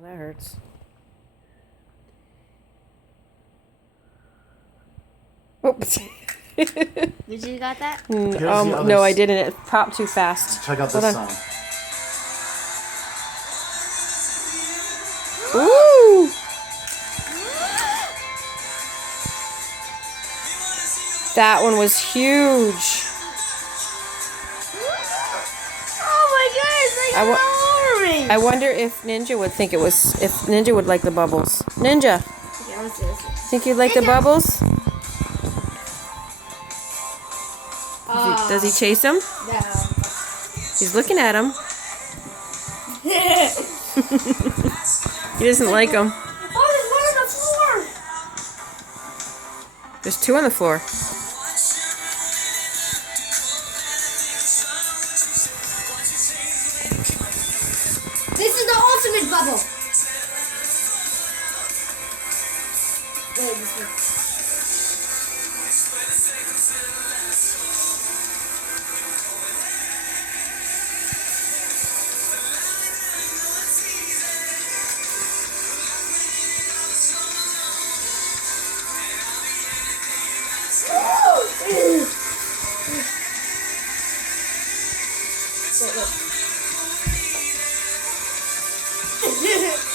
Oh, that hurts. Oops. Did you got that? No, I didn't. It popped too fast. Check out Hold this on. song. Ooh! That one was huge. Oh my gosh, they got all over me. I wonder if Ninja would think it was, if Ninja would like the bubbles. Ninja, Okay, let's see, let's see. think you'd like the bubbles? Does he chase them? No. He's looking at them. He doesn't like them. Oh, there's one on the floor. There's two on the floor. This is the ultimate bubble. Wait, this one. Wait, wait.